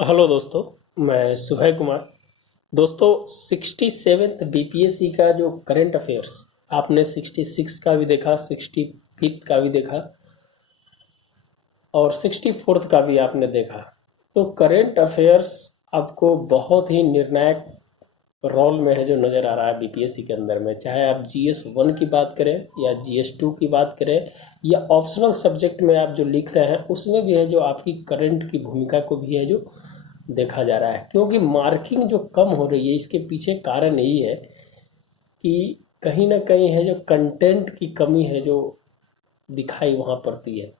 Hello दोस्तों, मैं सुबह कुमार। दोस्तों, 67th बीपीएससी का जो करंट अफेयर्स, आपने 66 का भी देखा, 65th का भी देखा और 64th का भी आपने देखा। तो करंट अफेयर्स आपको बहुत ही निर्णायक रोल में है जो नज़र आ रहा है बीपीएससी के अंदर में। चाहे आप जीएस 1 की बात करें या जीएस 2 की बात करें या ऑप्शनल सब्जेक्ट में आप जो लिख रहे हैं उसमें भी है जो आपकी करंट की भूमिका को भी है जो देखा जा रहा है। क्योंकि मार्किंग जो कम हो रही है इसके पीछे कारण यही है कि कहीं ना कहीं है जो कंटेंट की कमी है जो दिखाई वहाँ पड़ती है।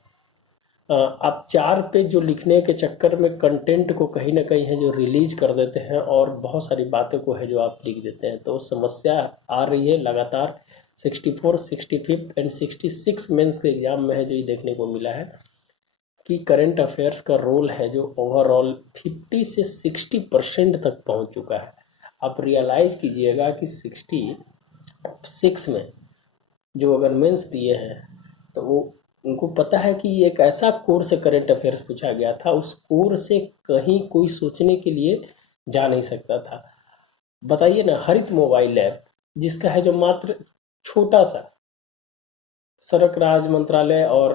आप 4 पेज जो लिखने के चक्कर में कंटेंट को कहीं ना कहीं है जो रिलीज कर देते हैं और बहुत सारी बातों को है जो आप लिख देते हैं, तो समस्या आ रही है लगातार। 64, 65 एंड 66 मेंस के एग्जाम में है जो ये देखने को मिला है कि करंट अफेयर्स का रोल है जो ओवरऑल 50 से 60% तक पहुंच चुका है। आप रियलाइज कीजिएगा कि 66 में जो अगर मेंस दिए हैं तो वो उनको पता है कि ये एक ऐसा कोर्स से करंट अफेयर्स पूछा गया था, उस कोर्स से कहीं कोई सोचने के लिए जा नहीं सकता था। बताइए ना, हरित मोबाइल ऐप जिसका है जो मात्र छोटा सा सड़क राज्य मंत्रालय और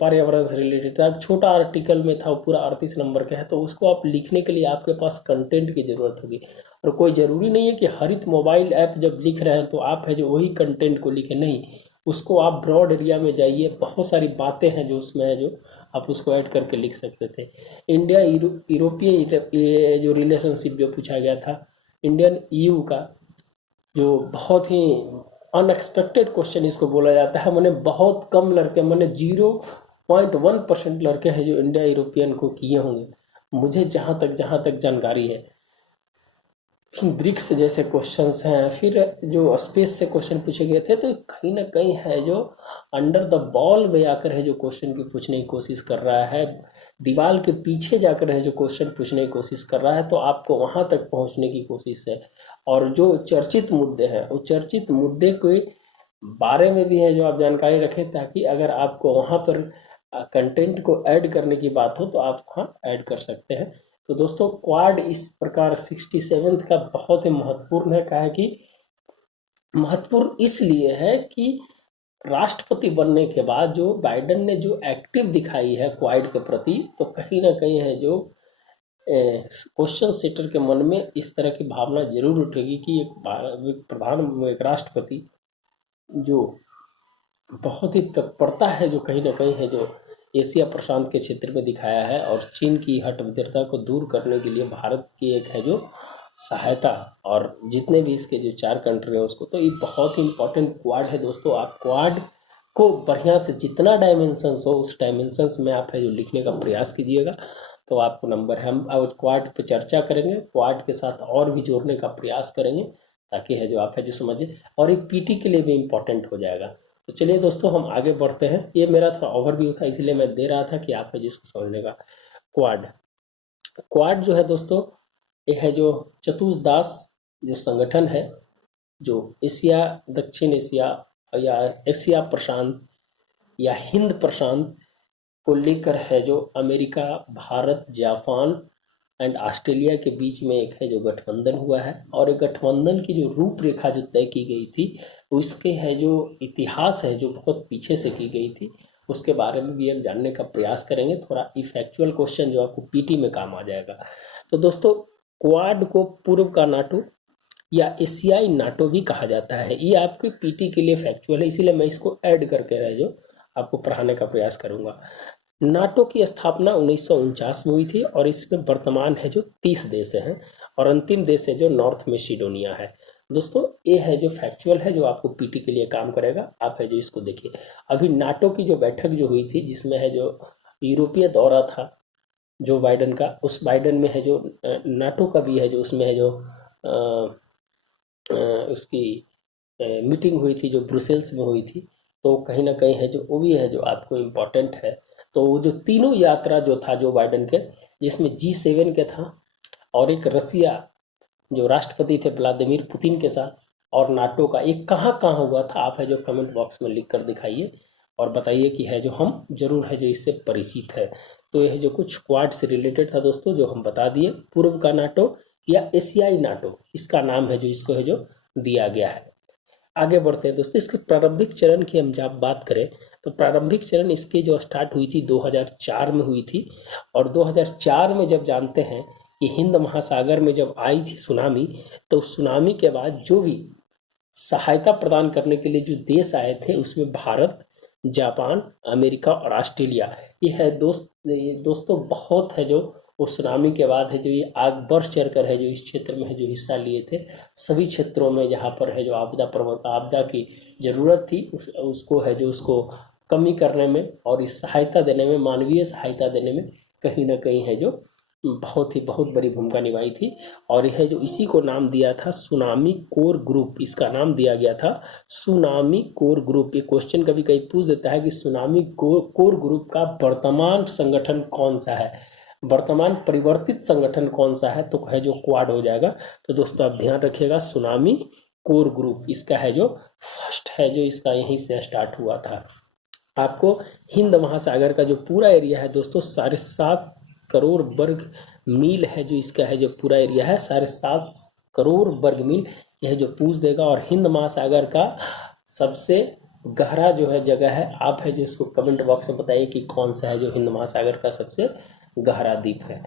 पर्यावरण से रिलेटेड था, छोटा आर्टिकल में था, वो पूरा 38 नंबर का है, तो उसको आप लिखने के लिए आपके पास कंटेंट की ज़रूरत होगी। और कोई ज़रूरी नहीं है कि हरित मोबाइल ऐप जब लिख रहे हैं तो आप है जो वही कंटेंट को लिखें, नहीं। उसको आप ब्रॉड एरिया में जाइए, बहुत सारी बातें हैं जो उसमें है जो आप उसको ऐड करके लिख सकते थे। इंडिया यूरोपीय ये जो रिलेशनशिप जो पूछा गया था, इंडियन ईयू का, जो बहुत ही अनएक्सपेक्टेड क्वेश्चन इसको बोला जाता है। मैंने बहुत कम लड़के, मैंने 0.1% लड़के हैं जो इंडिया यूरोपियन को किए होंगे, मुझे जहाँ तक जानकारी है। फिर ब्रिक्स जैसे क्वेश्चंस हैं, फिर जो स्पेस से क्वेश्चन पूछे गए थे, तो कहीं ना कहीं है जो अंडर द बॉल में आकर है जो क्वेश्चन की पूछने की कोशिश कर रहा है, दीवार के पीछे जाकर है जो क्वेश्चन पूछने की कोशिश कर रहा है, तो आपको वहां तक पहुंचने की कोशिश है। और जो चर्चित मुद्दे हैं उस चर्चित मुद्दे के बारे में भी है जो आप जानकारी रखें, ताकि अगर आपको वहां पर कंटेंट को ऐड करने की बात हो तो आप वहाँ ऐड कर सकते हैं। तो दोस्तों, क्वाड इस प्रकार 67th का बहुत ही महत्वपूर्ण है। कहा है कि महत्वपूर्ण इसलिए है कि राष्ट्रपति बनने के बाद जो बाइडेन ने जो एक्टिव दिखाई है क्वाड के प्रति, तो कहीं ना कहीं है जो क्वेश्चन सेटर के मन में इस तरह की भावना जरूर उठेगी कि एक राष्ट्रपति जो बहुत ही तत्परता है जो कहीं ना कहीं है जो एशिया प्रशांत के क्षेत्र में दिखाया है, और चीन की हठविधरता को दूर करने के लिए भारत की एक है जो सहायता, और जितने भी इसके जो 4 कंट्री हैं उसको, तो ये बहुत ही इंपॉर्टेंट क्वाड है। दोस्तों, आप क्वाड को बढ़िया से जितना डायमेंशंस हो उस डायमेंशंस में आप है जो लिखने का प्रयास कीजिएगा, तो आपको नंबर है। हम आज क्वाड पे चर्चा करेंगे, क्वाड के साथ और भी जोड़ने का प्रयास करेंगे, ताकि है जो आप है जो समझे, और एक पीटी के लिए भी इम्पोर्टेंट हो जाएगा। तो चलिए दोस्तों, हम आगे बढ़ते हैं। ये मेरा थोड़ा ओवरव्यू था, इसलिए मैं दे रहा था कि आप है जिसको समझने का। क्वाड क्वाड जो है दोस्तों, ये है जो चतुर्दास जो संगठन है, जो एशिया, दक्षिण एशिया या एशिया प्रशांत या हिंद प्रशांत को लेकर है जो America, Bharat, Japan and Australia के बीच में एक है जो गठबंधन हुआ है। और एक गठबंधन की जो रूपरेखा जो तय की गई थी, उसके है जो इतिहास है जो बहुत पीछे से की गई थी, उसके बारे में भी हम जानने का प्रयास करेंगे। थोड़ा इफेक्चुअल क्वेश्चन जो आपको पीटी में काम आ जाएगा। तो दोस्तों, क्वाड को पूर्व का नाटो या एशियाई नाटो भी कहा जाता है। ये आपके पीटी के लिए फैक्चुअल है, इसीलिए मैं इसको ऐड करके है जो आपको पढ़ाने का प्रयास करूंगा। नाटो की स्थापना 1949 में हुई थी, और इसमें वर्तमान है जो 30 देश हैं, और अंतिम देश है जो नॉर्थ मेसिडोनिया है। दोस्तों, ये है जो फैक्चुअल है जो आपको पीटी के लिए काम करेगा। आप है जो इसको देखिए, अभी नाटो की जो बैठक जो हुई थी, जिसमें है जो यूरोपीय दौरा था जो बाइडन का, उस बाइडन में है जो नाटो का भी है जो उसमें है जो उसकी मीटिंग हुई थी जो ब्रुसेल्स में हुई थी, तो कहीं ना कहीं है जो वो भी है जो आपको इम्पोर्टेंट है। तो वो जो तीनों यात्रा जो था जो बाइडन के, जिसमें G7 के था, और एक रसिया जो राष्ट्रपति थे व्लादिमीर पुतिन के साथ, और नाटो का एक कहाँ कहाँ हुआ था, आप है जो कमेंट बॉक्स में लिख कर दिखाइए और बताइए कि है जो हम जरूर है जो इससे परिचित है। तो यह जो कुछ क्वाड से रिलेटेड था दोस्तों जो हम बता दिए। पूर्व का नाटो या एशियाई नाटो इसका नाम है जो इसको है जो दिया गया है। आगे बढ़ते हैं दोस्तों। इसके प्रारंभिक चरण की हम जब बात करें तो प्रारंभिक चरण इसकी जो स्टार्ट हुई थी 2004 में हुई थी। और 2004 में जब जानते हैं कि हिंद महासागर में जब आई थी सुनामी, तो सुनामी के बाद जो भी सहायता प्रदान करने के लिए जो देश आए थे उसमें भारत, जापान, अमेरिका और ऑस्ट्रेलिया ये है दोस्तों बहुत है जो उस सुनामी के बाद है जो ये आग बढ़ चढ़ कर है जो इस क्षेत्र में है जो हिस्सा लिए थे। सभी क्षेत्रों में जहाँ पर है जो आपदा की जरूरत थी उसको है जो उसको कमी करने में और इस सहायता देने में, मानवीय सहायता देने में कहीं ना कहीं है जो बहुत बड़ी भूमिका निभाई थी। और यह जो इसी को नाम दिया था सुनामी कोर ग्रुप, इसका नाम दिया गया था सुनामी कोर ग्रुप। ये क्वेश्चन कभी कभी पूछ देता है कि सुनामी कोर ग्रुप का वर्तमान संगठन कौन सा है, वर्तमान परिवर्तित संगठन कौन सा है, तो है जो क्वाड हो जाएगा। तो दोस्तों आप ध्यान रखिएगा सुनामी कोर ग्रुप इसका है जो फर्स्ट है जो इसका यहीं से स्टार्ट हुआ था। आपको हिंद महासागर का जो पूरा एरिया है दोस्तों 7.5 करोड़ वर्ग मील है जो इसका है जो पूरा एरिया है 7.5 करोड़ वर्ग मील यह जो पूछ देगा। और हिंद महासागर का सबसे गहरा जो है जगह है, आप है जो इसको कमेंट बॉक्स में बताइए कि कौन सा है जो हिंद महासागर का सबसे गहरा द्वीप है।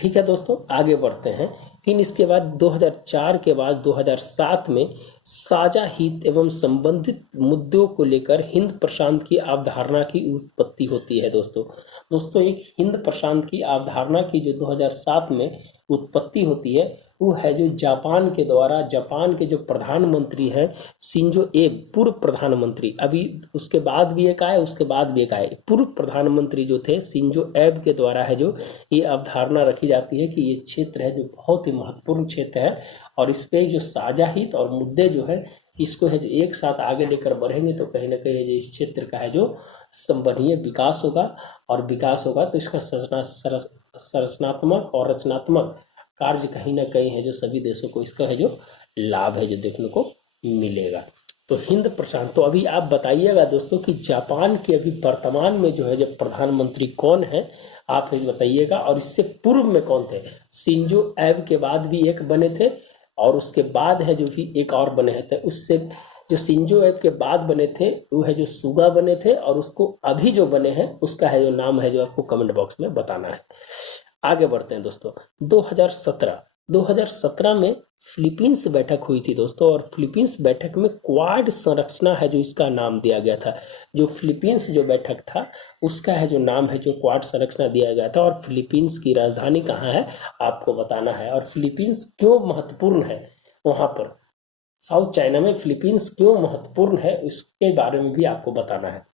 ठीक है दोस्तों, आगे बढ़ते हैं। फिर इसके बाद 2004 के बाद 2007 में साझा हित एवं संबंधित मुद्दों को लेकर हिंद प्रशांत की अवधारणा की उत्पत्ति होती है। दोस्तों एक हिंद प्रशांत की अवधारणा की जो 2007 में उत्पत्ति होती है वो है जो जापान के द्वारा, जापान के जो प्रधानमंत्री हैं शिंजो एब, पूर्व प्रधानमंत्री, अभी उसके बाद भी एक आए उसके बाद भी एक आए, पूर्व प्रधानमंत्री जो थे शिंजो एब के द्वारा है जो ये अवधारणा रखी जाती है कि ये क्षेत्र है जो बहुत ही महत्वपूर्ण क्षेत्र है और इस पे जो साझा हित और मुद्दे जो है इसको है जो एक साथ आगे लेकर बढ़ेंगे तो कहीं ना कहीं जो इस क्षेत्र का है जो संवहनीय विकास होगा। और विकास होगा तो इसका संरचनात्मक और रचनात्मक कार्य कहीं ना कहीं है जो सभी देशों को इसका है जो लाभ है जो देखने को मिलेगा। तो हिंद प्रशांत, तो अभी आप बताइएगा दोस्तों कि जापान के अभी वर्तमान में जो है जो प्रधानमंत्री कौन है, आप ये बताइएगा। और इससे पूर्व में कौन थे? शिंजो एब के बाद भी एक बने थे और उसके बाद है जो भी एक और बने थे। उससे जो शिंजो एब के बाद बने थे वो है जो सुगा बने थे और उसको अभी जो बने हैं उसका है जो नाम है जो आपको कमेंट बॉक्स में बताना है। आगे बढ़ते हैं दोस्तों। 2017 में फिलीपींस बैठक हुई थी दोस्तों और फिलीपींस बैठक में क्वाड संरचना है जो इसका नाम दिया गया था। जो फिलीपींस जो बैठक था उसका है जो नाम है जो क्वाड संरचना दिया गया था। और फिलीपींस की राजधानी कहाँ है आपको बताना है। और फिलीपींस क्यों महत्वपूर्ण है, वहाँ पर साउथ चाइना में फिलीपींस क्यों महत्वपूर्ण है उसके बारे में भी आपको बताना है।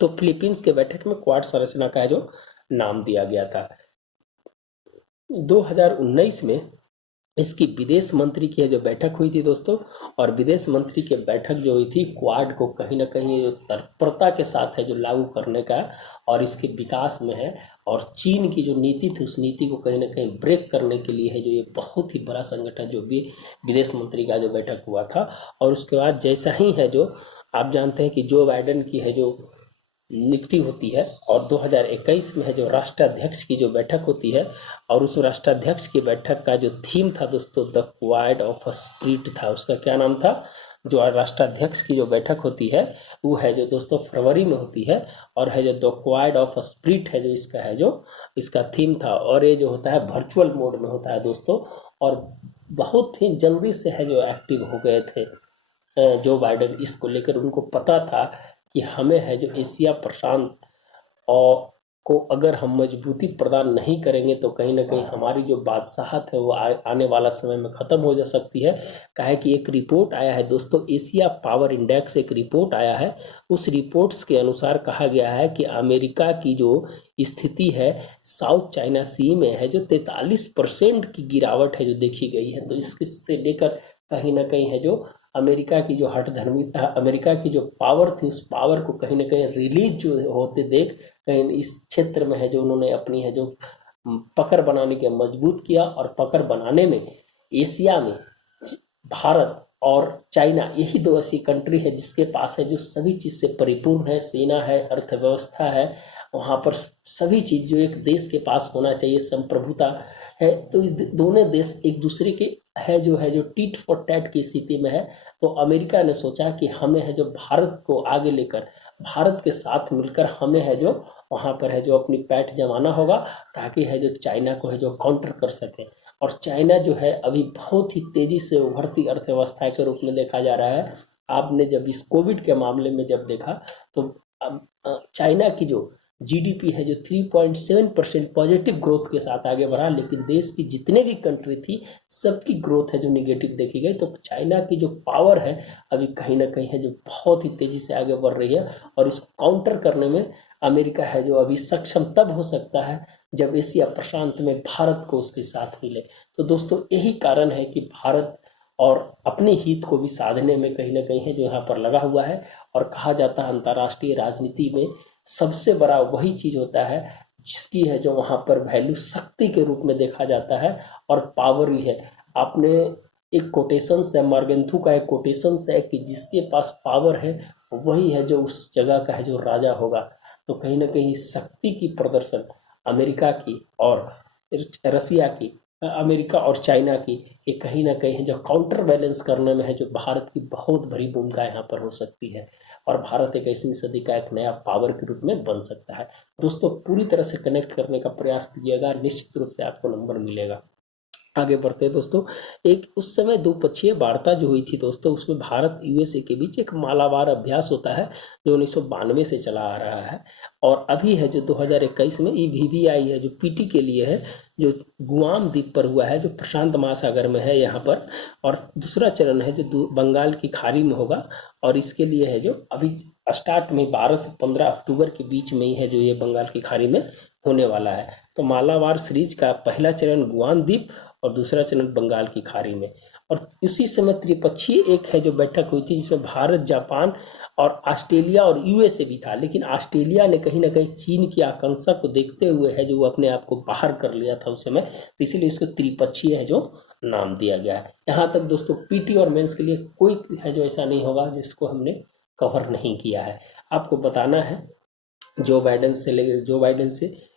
तो फिलीपींस के बैठक में क्वाड संरचना का जो नाम दिया गया था। 2019 में इसकी विदेश मंत्री की जो बैठक हुई थी दोस्तों, और विदेश मंत्री की बैठक जो हुई थी क्वाड को कहीं ना कहीं जो तत्परता के साथ है जो लागू करने का और इसके विकास में है। और चीन की जो नीति थी उस नीति को कहीं ना कहीं ब्रेक करने के लिए है जो ये बहुत ही बड़ा संगठन जो भी विदेश मंत्री का जो बैठक हुआ था। और उसके बाद जैसा ही है जो आप जानते हैं कि जो बाइडेन की है जो नियुक्ति होती है और 2021 में है जो राष्ट्राध्यक्ष की जो बैठक होती है और उस राष्ट्राध्यक्ष की बैठक का जो थीम था दोस्तों द क्वाड ऑफ स्पिरिट था। उसका क्या नाम था? जो राष्ट्राध्यक्ष की जो बैठक होती है वो है जो दोस्तों फरवरी में होती है और है जो द क्वाड ऑफ स्पिरिट है जो इसका है जो इसका थीम था। और ये जो होता है वर्चुअल मोड में होता है दोस्तों और बहुत ही जल्दी से है जो एक्टिव हो गए थे जो बाइडेन। इसको लेकर उनको पता था कि हमें है जो एशिया प्रशांत और को अगर हम मजबूती प्रदान नहीं करेंगे तो कहीं ना कहीं हमारी जो बादशाहत है वो आने वाला समय में ख़त्म हो जा सकती है। काहे कि एक रिपोर्ट आया है दोस्तों, एशिया पावर इंडेक्स एक रिपोर्ट आया है। उस रिपोर्ट्स के अनुसार कहा गया है कि अमेरिका की जो स्थिति है साउथ चाइना सी में है जो 43% की गिरावट है जो देखी गई है। तो इससे लेकर कहीं ना कहीं है जो अमेरिका की जो हठधर्मिता, अमेरिका की जो पावर थी उस पावर को कहीं ना कहीं रिलीज जो होते देख कहीं इस क्षेत्र में है जो उन्होंने अपनी है जो पकड़ बनाने के मजबूत किया। और पकड़ बनाने में एशिया में भारत और चाइना यही दो ऐसी कंट्री है जिसके पास है जो सभी चीज़ से परिपूर्ण है, सेना है, अर्थव्यवस्था है वहाँ पर सभी चीज़ जो एक देश के पास होना चाहिए, संप्रभुता है। तो दोनों देश एक दूसरे के जो टीट फॉर टैट की स्थिति में है। तो अमेरिका ने सोचा कि हमें है जो भारत को आगे लेकर, भारत के साथ मिलकर हमें है जो वहाँ पर है जो अपनी पैठ जमाना होगा, ताकि है जो चाइना को है जो काउंटर कर सकें। और चाइना जो है अभी बहुत ही तेज़ी से उभरती अर्थव्यवस्था के रूप में देखा जा रहा है। आपने जब इस कोविड के मामले में जब देखा तो चाइना की जो जीडीपी है जो 3.7% पॉजिटिव ग्रोथ के साथ आगे बढ़ा, लेकिन देश की जितने भी कंट्री थी सबकी ग्रोथ है जो निगेटिव देखी गई। तो चाइना की जो पावर है अभी कहीं ना कहीं है जो बहुत ही तेज़ी से आगे बढ़ रही है, और इसको काउंटर करने में अमेरिका है जो अभी सक्षम तब हो सकता है जब एशिया प्रशांत में भारत को उसके साथ मिले। तो दोस्तों यही कारण है कि भारत और अपने हित को भी साधने में कहीं ना कहीं है जो यहाँ पर लगा हुआ है। और कहा जाता है अंतर्राष्ट्रीय राजनीति में सबसे बड़ा वही चीज़ होता है जिसकी है जो वहाँ पर वैल्यू शक्ति के रूप में देखा जाता है, और पावर भी है। आपने एक कोटेशन है, मार्गेंथू का एक कोटेशन है कि जिसके पास पावर है वही है जो उस जगह का है जो राजा होगा। तो कहीं ना कहीं शक्ति की प्रदर्शन अमेरिका की और रसिया की, अमेरिका और चाइना की, ये कहीं ना कहीं जो काउंटर बैलेंस करने में है जो भारत की बहुत बड़ी भूमिका यहाँ पर हो सकती है, और भारत एक 21वीं सदी का एक नया पावर के रूप में बन सकता है। दोस्तों पूरी तरह से कनेक्ट करने का प्रयास कीजिएगा, निश्चित रूप से आपको नंबर मिलेगा। आगे बढ़ते हैं दोस्तों। एक उस समय द्विपक्षीय वार्ता जो हुई थी दोस्तों, उसमें भारत यूएसए के बीच एक मालाबार अभ्यास होता है जो 1992 से चला आ रहा है, और अभी है जो 2021 में ईवीवीआई है जो पीटी के लिए है, जो गुआम द्वीप पर हुआ है जो प्रशांत महासागर में है यहाँ पर। और दूसरा चरण है जो बंगाल की खाड़ी में होगा, और इसके लिए है जो अभी स्टार्ट में 12 से 15 अक्टूबर के बीच में ही है जो ये बंगाल की खाड़ी में होने वाला है। तो मालाबार सीरीज का पहला चरण गुआम द्वीप और दूसरा चरण बंगाल की खाड़ी में। और उसी समय त्रिपक्षीय एक है जो बैठक हुई थी जिसमें भारत, जापान और ऑस्ट्रेलिया और यूएसए भी था, लेकिन ऑस्ट्रेलिया ने कहीं ना कहीं चीन की आकांक्षा को देखते हुए है जो वो अपने आप को बाहर कर लिया था उस समय, तो इसीलिए उसको त्रिपक्षीय है जो नाम दिया गया है। यहाँ तक दोस्तों पीटी और मेंस के लिए कोई है जो ऐसा नहीं होगा जिसको हमने कवर नहीं किया है। आपको बताना है जो बाइडेन से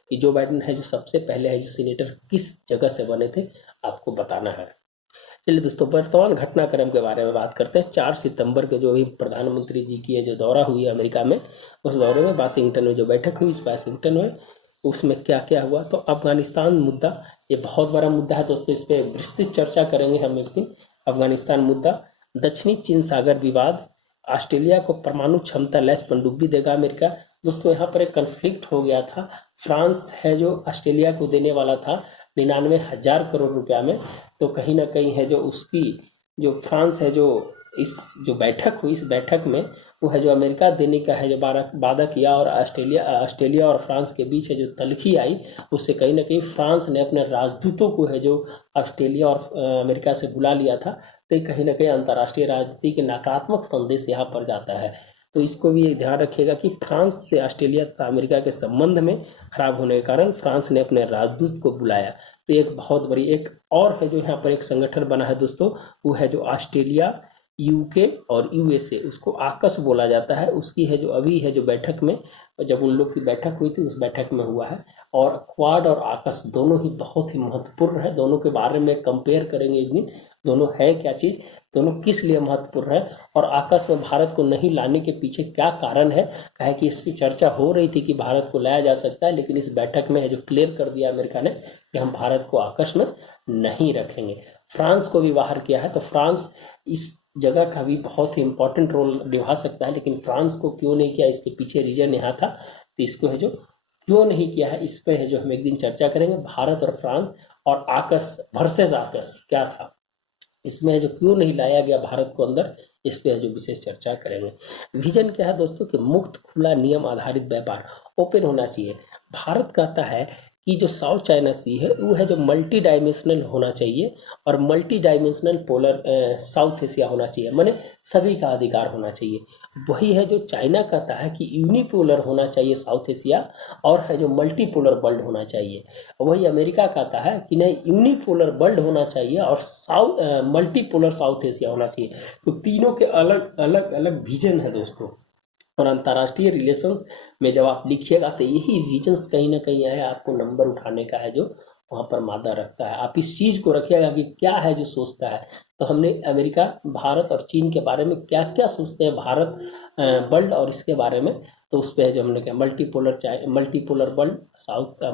कि जो बाइडेन है जो सबसे पहले है जो सीनेटर किस जगह से बने थे, आपको बताना है। चलिए दोस्तों वर्तमान घटनाक्रम के बारे में बात करते हैं। 4 सितंबर के जो भी प्रधानमंत्री जी की जो दौरा हुई है अमेरिका में, उस दौरे में वाशिंगटन में जो बैठक हुई, इस वाशिंगटन में उसमें क्या क्या हुआ। तो अफगानिस्तान मुद्दा ये बहुत बड़ा मुद्दा है दोस्तों, इस पर विस्तृत चर्चा करेंगे हम एक दिन। अफगानिस्तान मुद्दा, दक्षिणी चीन सागर विवाद, ऑस्ट्रेलिया को परमाणु क्षमता लैस पनडुब्बी देगा अमेरिका। दोस्तों यहाँ पर एक कन्फ्लिक्ट हो गया था, फ्रांस है जो ऑस्ट्रेलिया को देने वाला था 99,000 करोड़ रुपया में। तो कहीं ना कहीं है जो उसकी जो फ्रांस है जो इस जो बैठक हुई, इस बैठक में वो है जो अमेरिका देने का है जो वादा किया, और ऑस्ट्रेलिया और फ्रांस के बीच है जो तलखी आई, उससे कहीं ना कहीं फ्रांस ने अपने राजदूतों को है जो ऑस्ट्रेलिया और अमेरिका से बुला लिया था। तो कहीं ना कहीं अंतर्राष्ट्रीय राजनीति के नकारात्मक संदेश यहाँ पर जाता है। तो इसको भी ध्यान रखिएगा कि फ्रांस से ऑस्ट्रेलिया तथा अमेरिका के संबंध में खराब होने के कारण फ्रांस ने अपने राजदूत को बुलाया। तो एक बहुत बड़ी एक और है जो यहाँ पर एक संगठन बना है दोस्तों, वो है जो ऑस्ट्रेलिया, यूके और यूएसए, उसको आकस बोला जाता है। उसकी है जो अभी है जो बैठक में, जब उन लोग की बैठक हुई थी उस बैठक में हुआ है। और क्वाड और आकस दोनों ही बहुत ही महत्वपूर्ण है, दोनों के बारे में कंपेयर करेंगे एक दिन, दोनों है क्या चीज़, दोनों किस लिए महत्वपूर्ण है, और आकाश में भारत को नहीं लाने के पीछे क्या कारण है। कहे कि इसकी चर्चा हो रही थी कि भारत को लाया जा सकता है, लेकिन इस बैठक में है जो क्लियर कर दिया अमेरिका ने कि हम भारत को आकाश में नहीं रखेंगे। फ्रांस को भी बाहर किया है, तो फ्रांस इस जगह का भी बहुत ही इंपॉर्टेंट रोल निभा सकता है, लेकिन फ्रांस को क्यों नहीं किया, इसके पीछे रीजन यहाँ था। तो इसको है जो क्यों नहीं किया है, इस पर है जो हम एक दिन चर्चा करेंगे। भारत और फ्रांस और आकस वर्सेस आकस क्या था, इसमें जो क्यों नहीं लाया गया भारत को अंदर, इस पर जो विशेष चर्चा करेंगे। विजन क्या है दोस्तों कि मुक्त, खुला, नियम आधारित व्यापार, ओपन होना चाहिए। भारत कहता है कि जो साउथ चाइना सी है वो है जो मल्टी डायमेंशनल होना चाहिए, और multi dimensional polar south Asia होना चाहिए, माने सभी का अधिकार होना चाहिए। वही है जो चाइना कहता है कि यूनिपोलर होना चाहिए साउथ एशिया, और है जो मल्टीपोलर वर्ल्ड होना चाहिए। वही अमेरिका कहता है कि नहीं, यूनिपोलर वर्ल्ड होना चाहिए और मल्टीपोलर साउथ एशिया होना चाहिए। तो तीनों के अलग अलग अलग विजन है दोस्तों। और अंतर्राष्ट्रीय रिलेशंस में जब आप लिखिएगा तो यही रीजन्स कहीं ना कहीं है आपको नंबर उठाने का है जो वहाँ पर मादा रखता है। आप इस चीज़ को रखिएगा कि क्या है जो सोचता है। तो हमने अमेरिका, भारत और चीन के बारे में क्या क्या सोचते हैं भारत, वर्ल्ड और इसके बारे में, तो उस पर जो हमने क्या multipolar world,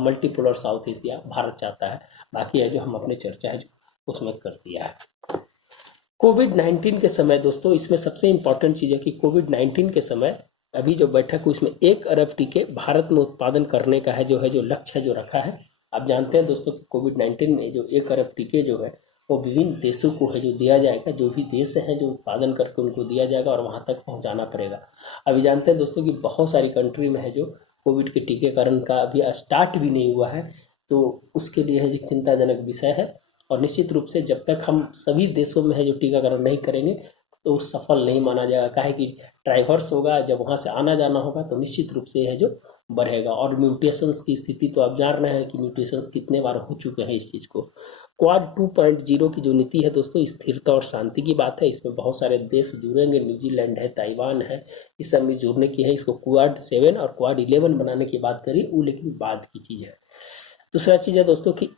multipolar south Asia Bharat चाहता है। बाकी है जो हम अपने चर्चा है जो उसमें कर दिया है। कोविड-19 के समय दोस्तों इसमें सबसे इम्पॉर्टेंट चीज़ है कि कोविड-19 के समय अभी जो बैठक हुई उसमें 1 अरब टीके भारत में उत्पादन करने का है जो लक्ष्य है जो रखा है। आप जानते हैं दोस्तों कोविड-19 में जो 1 अरब टीके जो है वो विभिन्न देशों को है जो दिया जाएगा, जो भी देश हैं जो उत्पादन करके उनको दिया जाएगा और वहाँ तक पहुँचाना पड़ेगा। अभी जानते हैं दोस्तों कि बहुत सारी कंट्री में है जो कोविड के टीकाकरण का अभी स्टार्ट भी नहीं हुआ है, तो उसके लिए है जो चिंताजनक विषय है। और निश्चित रूप से जब तक हम सभी देशों में है जो टीकाकरण नहीं करेंगे तो सफल नहीं माना जाएगा। काहे कि ट्राइवर्स होगा, जब वहाँ से आना जाना होगा तो निश्चित रूप से है जो बढ़ेगा। और म्यूटेशंस की स्थिति तो आप जान रहे हैं कि म्यूटेशंस कितने बार हो चुके हैं इस चीज़ को। क्वाड 2.0 की जो नीति है दोस्तों स्थिरता और शांति की बात है। इसमें बहुत सारे देश जुड़ेंगे, न्यूजीलैंड है, ताइवान है, इस सब में जुड़ने की है। इसको क्वाड 7 और क्वाड 11 बनाने की बात करी, वो लेकिन बाद की चीज़ है। दूसरा चीज़ है दोस्तों कि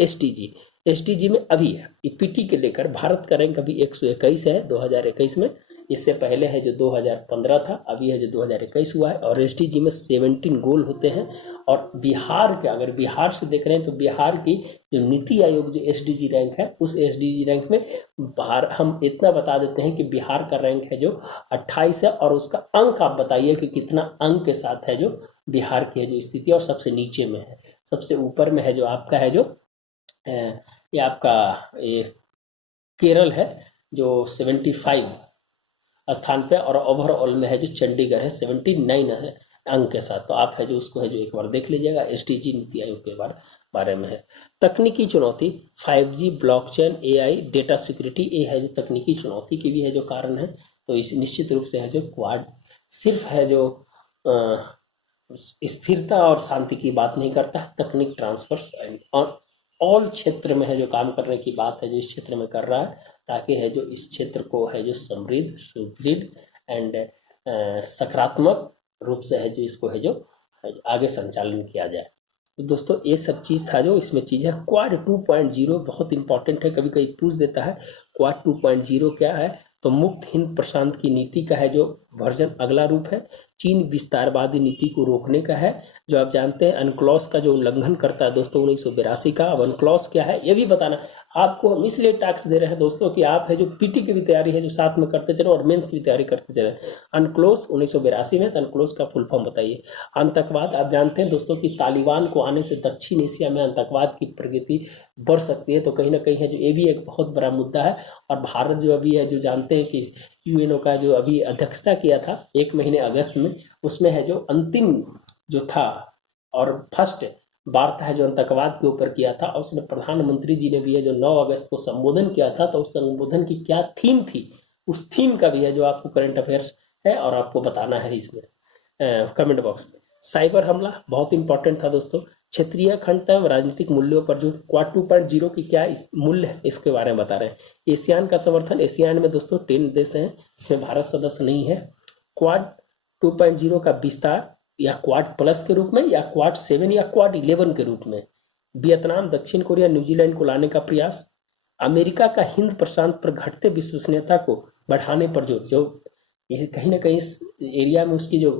एसडीजी में अभी है इक्विटी के लेकर भारत का रैंक अभी 121 है 2021 में। इससे पहले है जो 2015 था, अभी है जो 2021 हुआ है। और एसडीजी में 17 गोल होते हैं। और बिहार के, अगर बिहार से देख रहे हैं तो बिहार की जो नीति आयोग जो एसडीजी रैंक है, उस एसडीजी रैंक में हम इतना बता देते हैं कि बिहार का रैंक है जो 28 है। और उसका अंक आप बताइए कि कितना अंक के साथ है जो बिहार की है जो स्थिति, और सबसे नीचे में है। सबसे ऊपर में है जो आपका है जो ये आपका ये केरल है जो 75 स्थान पे, और ओवरऑल में है जो चंडीगढ़ है 79 है अंक के साथ। तो आप है जो उसको है जो एक बार देख लीजिएगा। एसडीजी नीति आयोग के बारे में है। तकनीकी चुनौती 5G, blockchain, AI, data security, ये है जो तकनीकी चुनौती की भी है जो कारण है। तो इस निश्चित रूप से है जो क्वाड सिर्फ है जो स्थिरता और शांति की बात नहीं करता, तकनीक ट्रांसफर्स और ऑल क्षेत्र में है जो काम करने की बात है जो इस क्षेत्र में कर रहा है, ताकि है जो इस क्षेत्र को है जो समृद्ध, सुदृढ़ एंड सकारात्मक रूप से है जो इसको है जो आगे संचालन किया जाए। तो दोस्तों ये सब चीज़ था जो इसमें चीज़ है। क्वाड 2.0 बहुत इंपॉर्टेंट है, कभी कभी पूछ देता है क्वाड 2.0 क्या है। तो मुक्त हिंद प्रशांत की नीति का है जो वर्जन अगला रूप है। चीन विस्तारवादी नीति को रोकने का है। जो आप जानते हैं अनक्लॉस का जो उल्लंघन करता है दोस्तों 1982 का। अब अनक्लॉस क्या है ये भी बताना आपको हम इसलिए टैक्स दे रहे हैं दोस्तों कि आप है जो पीटी की भी तैयारी है जो साथ में करते चले और मेंस की भी तैयारी करते चले। अनक्लोज 1982 में, तो अनक्लोज का फुल फॉर्म बताइए। आतंकवाद आप जानते हैं दोस्तों कि तालिबान को आने से दक्षिण एशिया में आतंकवाद की प्रगति बढ़ सकती है। तो कहीं ना कहीं है जो ये भी एक बहुत बड़ा मुद्दा है। और भारत जो अभी है जो जानते हैं कि यूएनओ का जो अभी अध्यक्षता किया था 1 महीने अगस्त में, उसमें है जो अंतिम जो था और फर्स्ट वार्ता है जो आतंकवाद के ऊपर किया था। और उसमें प्रधानमंत्री जी ने भी है जो 9 अगस्त को संबोधन किया था। तो उस संबोधन की क्या थीम थी, उस थीम का भी है जो आपको करंट अफेयर्स है और आपको बताना है इसमें कमेंट बॉक्स में। साइबर हमला बहुत इंपॉर्टेंट था दोस्तों। क्षेत्रीय अखंडता एवं राजनीतिक मूल्यों पर जो क्वाड 2.0 की क्या इस मूल्य है इसके बारे में बता रहे हैं। एशियान का समर्थन, एशियान में दोस्तों 10 देश हैं, इसमें भारत सदस्य नहीं है। क्वाड 2.0 का विस्तार या क्वाड प्लस के रूप में या क्वाड 7 या क्वाड 11 के रूप में। वियतनाम, दक्षिण कोरिया, न्यूजीलैंड को लाने का प्रयास। अमेरिका का हिंद प्रशांत पर घटते विश्वसनीयता को बढ़ाने पर जो कहीं ना कहीं इस एरिया में उसकी जो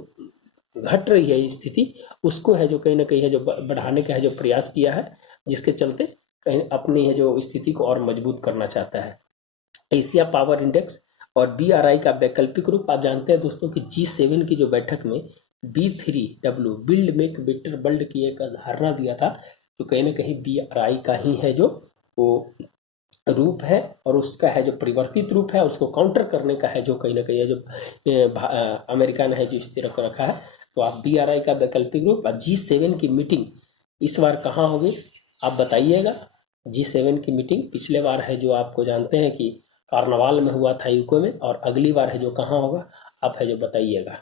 घट रही है स्थिति, उसको है जो कहीं ना कहीं है जो बढ़ाने का है जो प्रयास किया है, जिसके चलते कहीं अपनी है जो स्थिति को और मजबूत करना चाहता है। एशिया पावर इंडेक्स और BRI का वैकल्पिक रूप आप जानते हैं दोस्तों कि G7 की जो बैठक में B3W build make better world की एक धारणा दिया था। तो कहीं ना कहीं BRI का ही है जो वो रूप है और उसका है जो परिवर्तित रूप है, उसको काउंटर करने का है जो कहीं ना कहीं है जो अमेरिका ने है जो इस तरह को रखा है। तो आप BRI का वैकल्पिक रूप और G7 की मीटिंग इस बार कहाँ होगी आप बताइएगा। G7 की मीटिंग पिछले बार है जो आपको जानते हैं कि कार्नावाल में हुआ था यूके में, और अगली बार है जो कहाँ होगा आप है जो बताइएगा।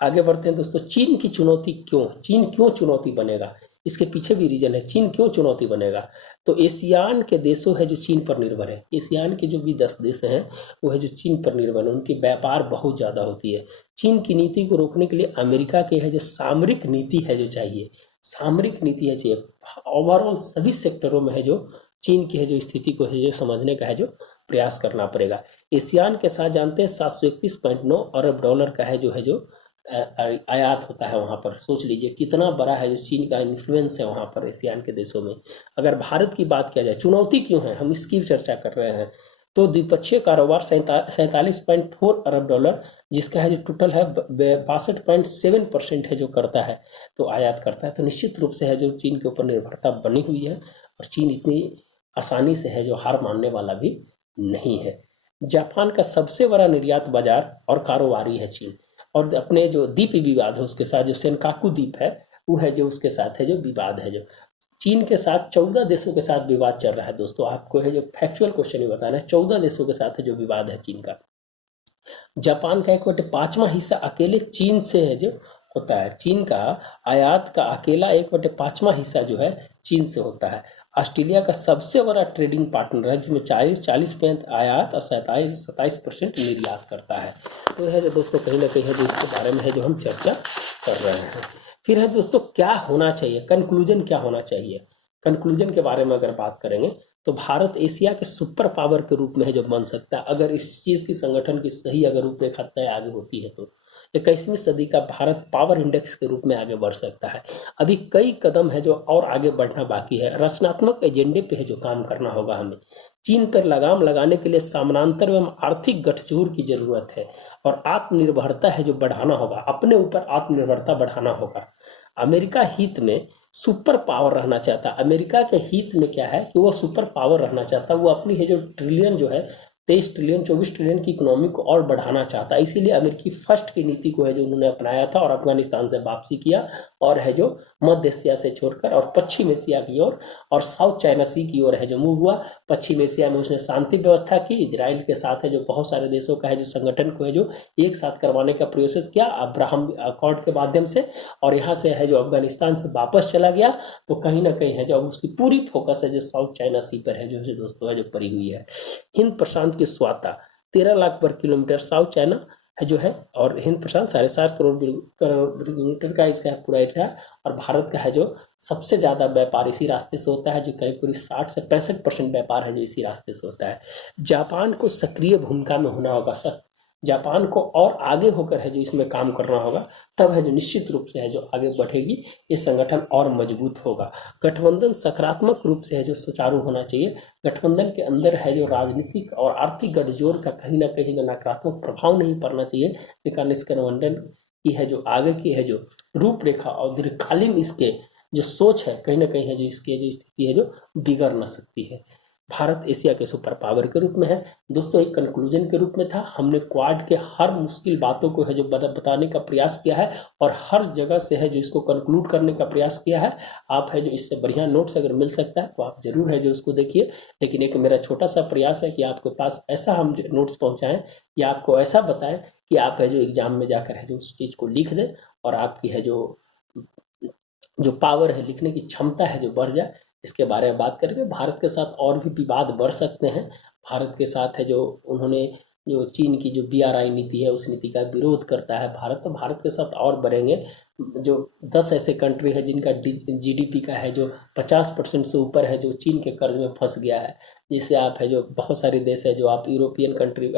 आगे बढ़ते हैं दोस्तों। चीन की चुनौती क्यों, चीन क्यों चुनौती बनेगा, इसके पीछे भी रीजन है चीन क्यों चुनौती बनेगा। तो एशियान के देशों है जो चीन पर निर्भर है। एशियान के जो भी 10 देश हैं वो है जो चीन पर निर्भर है, उनकी व्यापार बहुत ज़्यादा होती है। चीन की नीति को रोकने के लिए अमेरिका की है जो सामरिक नीति है जो चाहिए, सामरिक नीति है चाहिए। ओवरऑल सभी सेक्टरों में है जो चीन की है जो स्थिति को है जो समझने का है जो प्रयास करना पड़ेगा। एशियान के साथ जानते हैं 731.9 अरब डॉलर का है जो आयात होता है वहाँ पर। सोच लीजिए कितना बड़ा है जो चीन का इन्फ्लुएंस है वहाँ पर एशियान के देशों में। अगर भारत की बात किया जाए, चुनौती क्यों है, हम इसकी चर्चा कर रहे हैं, तो द्विपक्षीय कारोबार 47.4 अरब डॉलर, जिसका है जो टोटल है 62.7% है जो करता है, तो आयात करता है। तो निश्चित रूप से है जो चीन के ऊपर निर्भरता बनी हुई है, और चीन इतनी आसानी से है जो हार मानने वाला भी नहीं है। जापान का सबसे बड़ा निर्यात बाजार और कारोबारी है चीन, और अपने जो द्वीप विवाद है उसके साथ, जो सेनकाकू द्वीप है वो है जो उसके साथ है जो विवाद है, जो चीन के साथ 14 देशों के साथ विवाद चल रहा है। दोस्तों आपको है जो फैक्चुअल क्वेश्चन ही बताना है, 14 देशों के साथ है जो विवाद है चीन का। जापान का 1/5 हिस्सा अकेले चीन से है जो होता है, चीन का आयात का अकेला 1/5 हिस्सा जो है चीन से होता है। ऑस्ट्रेलिया का सबसे बड़ा ट्रेडिंग पार्टनर है, जिसमें 40% आयात और 27% निर्यात करता है। तो है जो दोस्तों कहीं ना कहीं है जो इसके बारे में है जो हम चर्चा कर रहे हैं। फिर है दोस्तों क्या होना चाहिए, कंक्लूजन क्या होना चाहिए। कंक्लूजन के बारे में अगर बात करेंगे तो भारत एशिया के सुपर पावर के रूप में है जो बन सकता है, अगर इस चीज़ की संगठन की सही अगर रूपरेखा तय आगे होती है तो 21वीं सदी का भारत पावर इंडेक्स के रूप में आगे बढ़ सकता है। अभी कई कदम है जो और आगे बढ़ना बाकी है, रचनात्मक एजेंडे पे है जो काम करना होगा हमें। चीन पर लगाम लगाने के लिए समानांतर एवं आर्थिक गठजोड़ की जरूरत है, और आत्मनिर्भरता है जो बढ़ाना होगा, अपने ऊपर आत्मनिर्भरता बढ़ाना होगा। अमेरिका हित में सुपर पावर रहना चाहता, अमेरिका के हित में क्या है कि वो सुपर पावर रहना चाहता, वो अपनी है जो ट्रिलियन जो है 23 ट्रिलियन 24 ट्रिलियन की इकोनॉमी को और बढ़ाना चाहता है। इसीलिए अमेरिकी फर्स्ट की नीति को है जो उन्होंने अपनाया था, और अफगानिस्तान से वापसी किया, और है जो मध्य एशिया से छोड़कर और पश्चिम एशिया की ओर और साउथ चाइना सी की ओर है जो मूव हुआ। पश्चिम एशिया में उसने शांति व्यवस्था की, इजराइल के साथ है जो बहुत सारे देशों का है जो संगठन को है जो एक साथ करवाने का प्रोसेस किया अब्राहम अकॉर्ड के माध्यम से, और यहाँ से है जो अफगानिस्तान से वापस चला गया। तो कहीं ना कहीं है जो अब उसकी पूरी फोकस है जो साउथ चाइना सी पर है जो दोस्तों है जो पड़ी हुई है। हिंद प्रशांत की स्वाता 13 लाख वर्ग किलोमीटर साउथ चाइना है जो है, और हिंद प्रशांत 7.5 करोड़ किलोमीटर का इसका पूरा एरिया, और भारत का है जो सबसे ज़्यादा व्यापार इसी रास्ते से होता है, जो करीब करीब 60 से 65% व्यापार है जो इसी रास्ते से होता है। जापान को सक्रिय भूमिका में होना होगा सर, जापान को और आगे होकर है जो इसमें काम करना होगा, तब है जो निश्चित रूप से है जो आगे बढ़ेगी, ये संगठन और मजबूत होगा। गठबंधन सकारात्मक रूप से है जो सुचारू होना चाहिए। गठबंधन के अंदर है जो राजनीतिक और आर्थिक गठजोड़ का कहीं ना कहीं नकारात्मक प्रभाव नहीं पड़ना चाहिए, जिस कारण इस गठबंधन की है जो आगे की है जो रूपरेखा और दीर्घकालीन इसके जो सोच है कहीं ना कहीं है जो इसकी जो स्थिति है जो बिगड़ न सकती है। भारत एशिया के सुपर पावर के रूप में है। दोस्तों एक कंक्लूजन के रूप में था, हमने क्वाड के हर मुश्किल बातों को है जो बताने का प्रयास किया है, और हर जगह से है जो इसको कंक्लूड करने का प्रयास किया है। आप है जो इससे बढ़िया नोट्स अगर मिल सकता है तो आप जरूर है जो उसको देखिए, लेकिन एक मेरा छोटा सा प्रयास है कि आपके पास ऐसा हम नोट्स पहुँचाएँ या आपको ऐसा बताएं कि आप है जो एग्जाम में जाकर है जो उस चीज़ को लिख दें, और आपकी है जो पावर है लिखने की क्षमता है जो बढ़ जाए। इसके बारे में बात करेंगे। भारत के साथ और भी विवाद बढ़ सकते हैं। भारत के साथ है जो उन्होंने जो चीन की जो BRI नीति है उस नीति का विरोध करता है भारत, तो भारत के साथ और बढ़ेंगे। जो 10 ऐसे कंट्री है जिनका GDP का है जो 50% से ऊपर है जो चीन के कर्ज में फंस गया है, जिससे आप है जो बहुत सारे देश है जो आप यूरोपियन कंट्री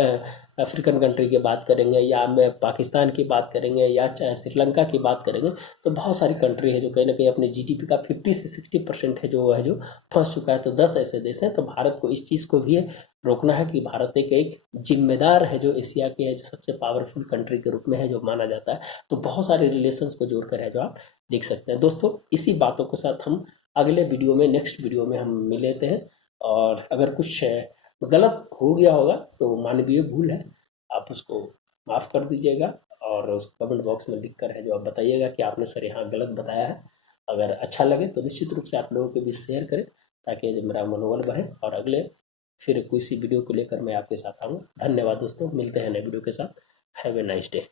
अफ्रीकन कंट्री की बात करेंगे, या मैं पाकिस्तान की बात करेंगे, या चाहे श्रीलंका की बात करेंगे, तो बहुत सारी कंट्री है जो कहीं ना कहीं अपने GDP का 50 से 60% है जो फंस चुका है। तो 10 ऐसे देश हैं, तो भारत को इस चीज़ को भी रोकना है कि भारत एक जिम्मेदार है जो एशिया के है जो सबसे पावरफुल कंट्री के रूप में है जो माना जाता है। तो बहुत सारे रिलेशंस को जोड़कर है जो आप देख सकते हैं। दोस्तों इसी बातों के साथ हम अगले वीडियो में नेक्स्ट वीडियो में हम मिल लेते हैं, और अगर कुछ गलत हो गया होगा तो मानवीय भूल है, आप उसको माफ़ कर दीजिएगा, और उस कमेंट बॉक्स में लिख कर है जो आप बताइएगा कि आपने सर यहाँ गलत बताया है। अगर अच्छा लगे तो निश्चित रूप से आप लोगों के बीच शेयर करें, ताकि मेरा मनोबल बढ़े, और अगले फिर किसी वीडियो को लेकर मैं आपके साथ आऊँगा। धन्यवाद दोस्तों, मिलते हैं नए वीडियो के साथ। Have a nice day.